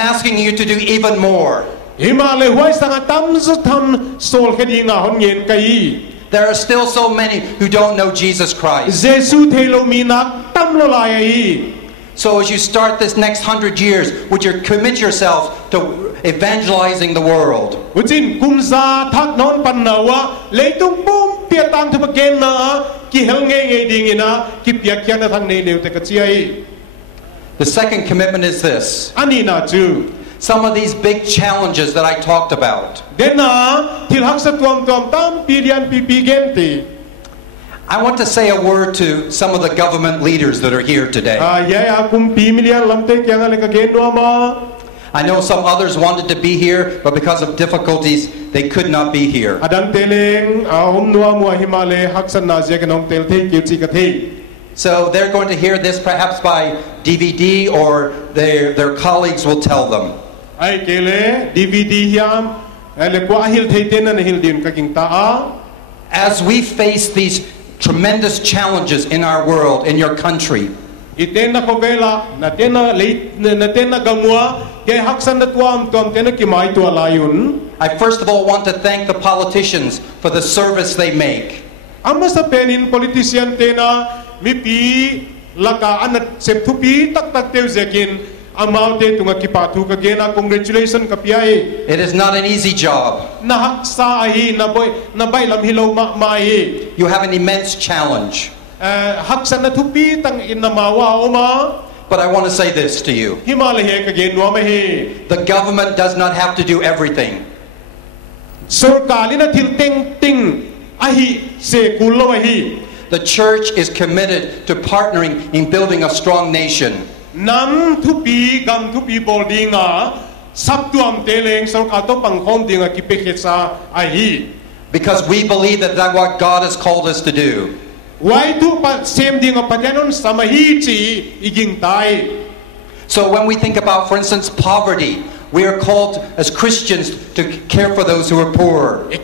asking you to do even more. There are still so many who don't know Jesus Christ. So as you start this next 100 years, would you commit yourself to evangelizing the world? The second commitment is this. Some of these big challenges that I talked about, I want to say a word to some of the government leaders that are here today. I know some others wanted to be here, but because of difficulties, they could not be here. So they're going to hear this perhaps by DVD, or their colleagues will tell them. As we face these tremendous challenges in our world, in your country, I first of all want to thank the politicians for the service they make. It is not an easy job. You have an immense challenge. But I want to say this to you. The government does not have to do everything. The church is committed to partnering in building a strong nation. Because we believe that that's what God has called us to do. So when we think about, for instance, poverty, we are called as Christians to care for those who are poor. In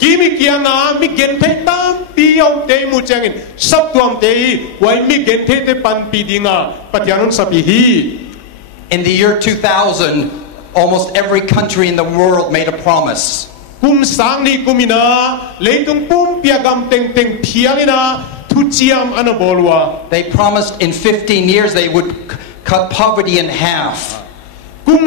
the year 2000, almost every country in the world made a promise. They promised in 15 years they would cut poverty in half. We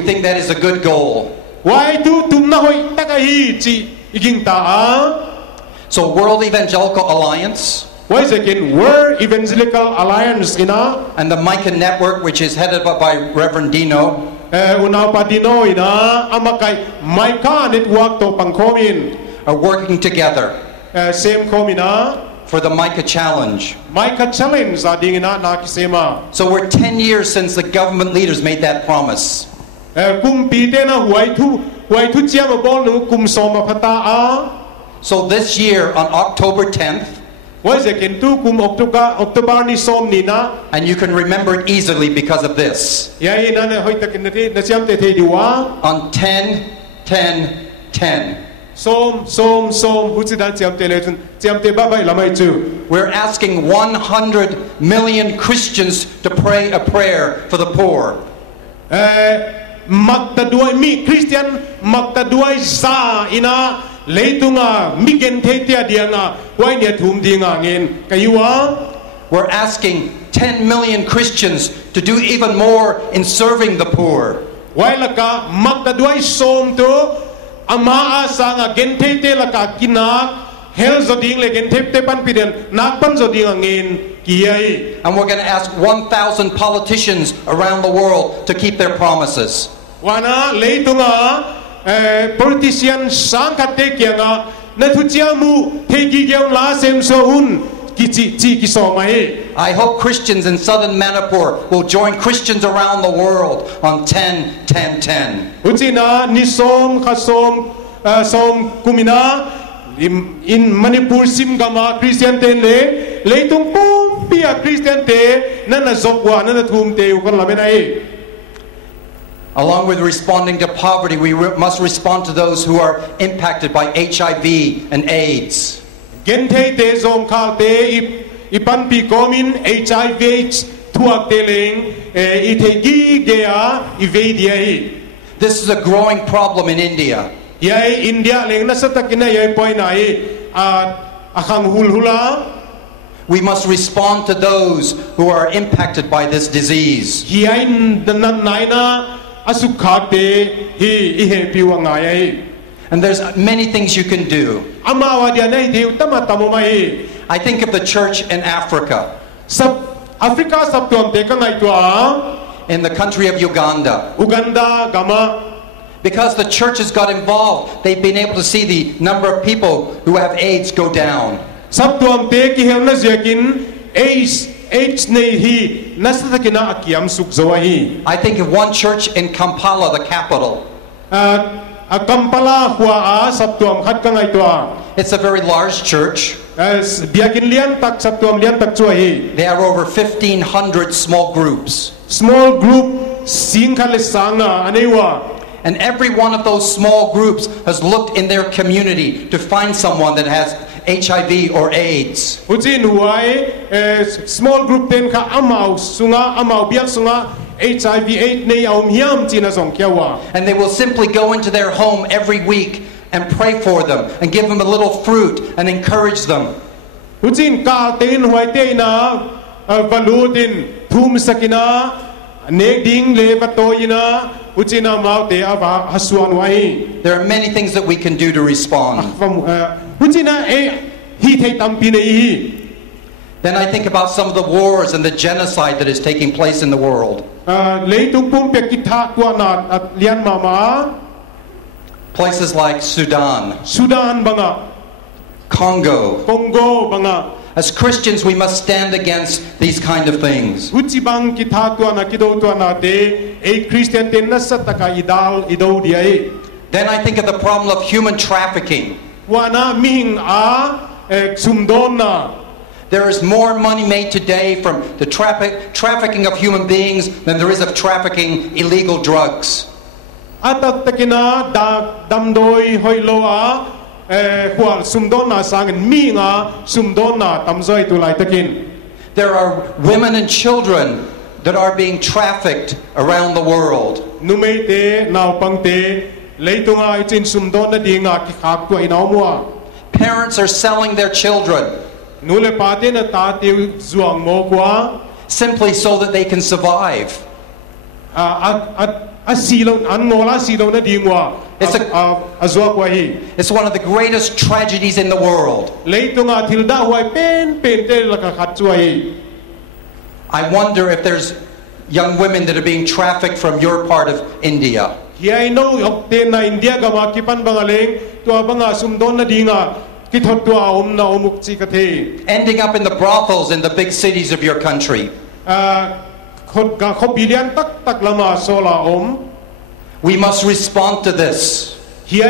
think that is a good goal. So World Evangelical Alliance, World Evangelical Alliance and the Micah Network, which is headed up by Reverend Dino, are working together for the Micah Challenge. So we're 10 years since the government leaders made that promise. So this year on October 10th, and you can remember it easily because of this. On 10-10-10. We're asking 100 million Christians to pray a prayer for the poor. We're asking 10 million Christians to do even more in serving the poor. And we're going to ask 1,000 politicians around the world to keep their promises. I hope Christians in southern Manipur will join Christians around the world on 10-10-10. In Manipur Simgama Christian Tele Leitung Pum Pia Christian Te Nana Zokwa Nana Tum Te Ukonlamenai. Along with responding to poverty, we must respond to those who are impacted by HIV and AIDS. gen thei te zom khal te ipan pi komin HIV thuak te leng I thei gi gea I ve dia hi. This is a growing problem in India. Yai India leng na sa takina yai poinai akhang hulhula. We must respond to those who are impacted by this disease. Hiain nan naina asukhate hi ihe piwangaya. And there's many things you can do. I think of the church in Africa. In the country of Uganda. Because the church has got involved, they've been able to see the number of people who have AIDS go down. I think of one church in Kampala, the capital. It's a very large church. There are over 1,500 small groups. And every one of those small groups has looked in their community to find someone that has HIV or AIDS. Small group ten ka amau biak sunga HIV AIDS nei aum hiam china song kiawa. And they will simply go into their home every week and pray for them and give them a little fruit and encourage them. Ka ten huai te na valutin thum sakina negding le batoyina. There are many things that we can do to respond. Then I think about some of the wars and the genocide that is taking place in the world. Places like Sudan, Congo. As Christians, we must stand against these kind of things. Then I think of the problem of human trafficking. There is more money made today from the trafficking of human beings than there is of trafficking illegal drugs. There are women and children that are being trafficked around the world. Parents are selling their children simply so that they can survive. It's one of the greatest tragedies in the world. I wonder if there's young women that are being trafficked from your part of India. Ending up in the brothels in the big cities of your country. We must respond to this. We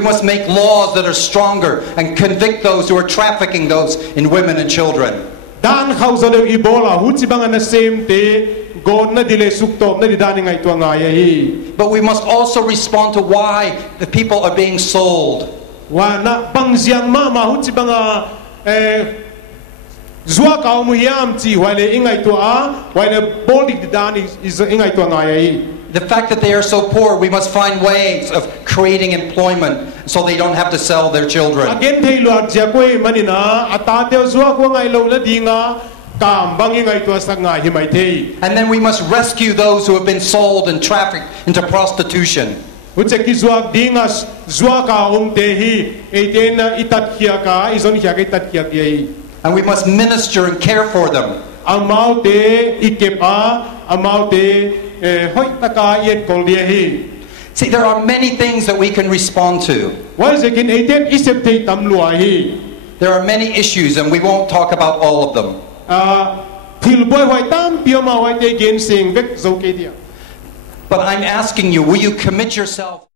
must make laws that are stronger and convict those who are trafficking those in women and children. But we must also respond to why the people are being sold. The fact that they are so poor, we must find ways of creating employment so they don't have to sell their children. And then we must rescue those who have been sold and trafficked into prostitution. And we must minister and care for them. See, there are many things that we can respond to. There are many issues, and we won't talk about all of them. But I'm asking you, will you commit yourself?